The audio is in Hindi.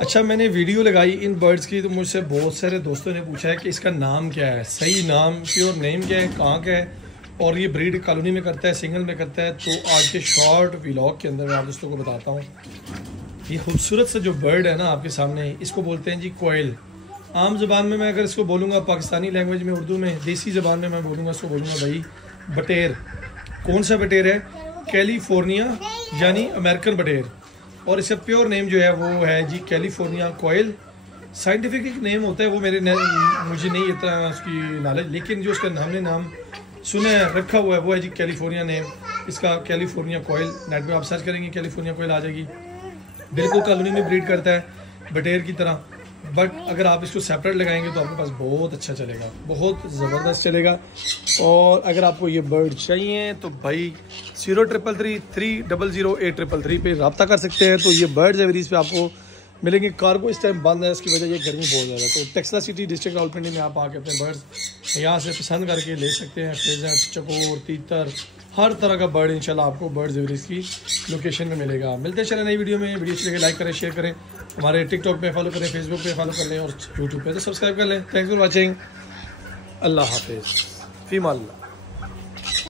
अच्छा, मैंने वीडियो लगाई इन बर्ड्स की तो मुझसे बहुत सारे दोस्तों ने पूछा है कि इसका नाम क्या है, सही नाम, प्योर नेम क्या है, कहाँ का है, और ये ब्रीड कॉलोनी में करता है, सिंगल में करता है। तो आज के शॉर्ट व्लॉग के अंदर मैं आप दोस्तों को बताता हूँ। ये खूबसूरत सा जो बर्ड है ना आपके सामने, इसको बोलते हैं जी कोयल। आम ज़बान में मैं अगर इसको बोलूँगा, पाकिस्तानी लैंग्वेज में, उर्दू में, देसी ज़बान में मैं बोलूँगा, इसको बोलूँगा भाई बटेर। कौन सा बटेर है? कैलिफोर्निया यानी अमेरिकन बटेर। और इसका प्योर नेम जो है वो है जी कैलिफोर्निया कोयल। साइंटिफिक एक नेम होता है वो मुझे नहीं इतना उसकी नॉलेज, लेकिन जो उसका हमने नाम सुना है, रखा हुआ है, वो है जी कैलिफोर्निया नेम इसका, कैलिफोर्निया कोयल। नेट पे आप सर्च करेंगे कैलिफोर्निया कोयल आ जाएगी। बिल्कुल कॉलोनी में ब्रीड करता है बटेर की तरह, बट अगर आप इसको सेपरेट लगाएंगे तो आपके पास बहुत अच्छा चलेगा, बहुत ज़बरदस्त चलेगा। और अगर आपको ये बर्ड चाहिए तो भाई 0333008333 पे रब्ता कर सकते हैं। तो ये बर्ड्स एवरीज पे आपको मिलेंगे। कार्गो इस टाइम बंद है, इसकी वजह ये गर्मी बहुत ज़्यादा है। तो टेक्सला सिटी डिस्ट्रिक्ट रावलपिंडी में आप आके अपने बर्ड्स यहाँ से पसंद करके ले सकते हैं। फेजेंट, चकोर, तीतर, हर तरह का बर्ड इंशाल्लाह आपको बर्ड्स एवरीज की लोकेशन में मिलेगा। मिलते हैं चले नई वीडियो में। वीडियो अच्छी लगे लाइक करें, शेयर करें, हमारे टिकटॉक पे फॉलो करें, फेसबुक पे फॉलो कर लें और यूट्यूब पे तो सब्सक्राइब कर लें। Thanks for watching. अल्लाह हाफिज़। फीमा अल्लाह।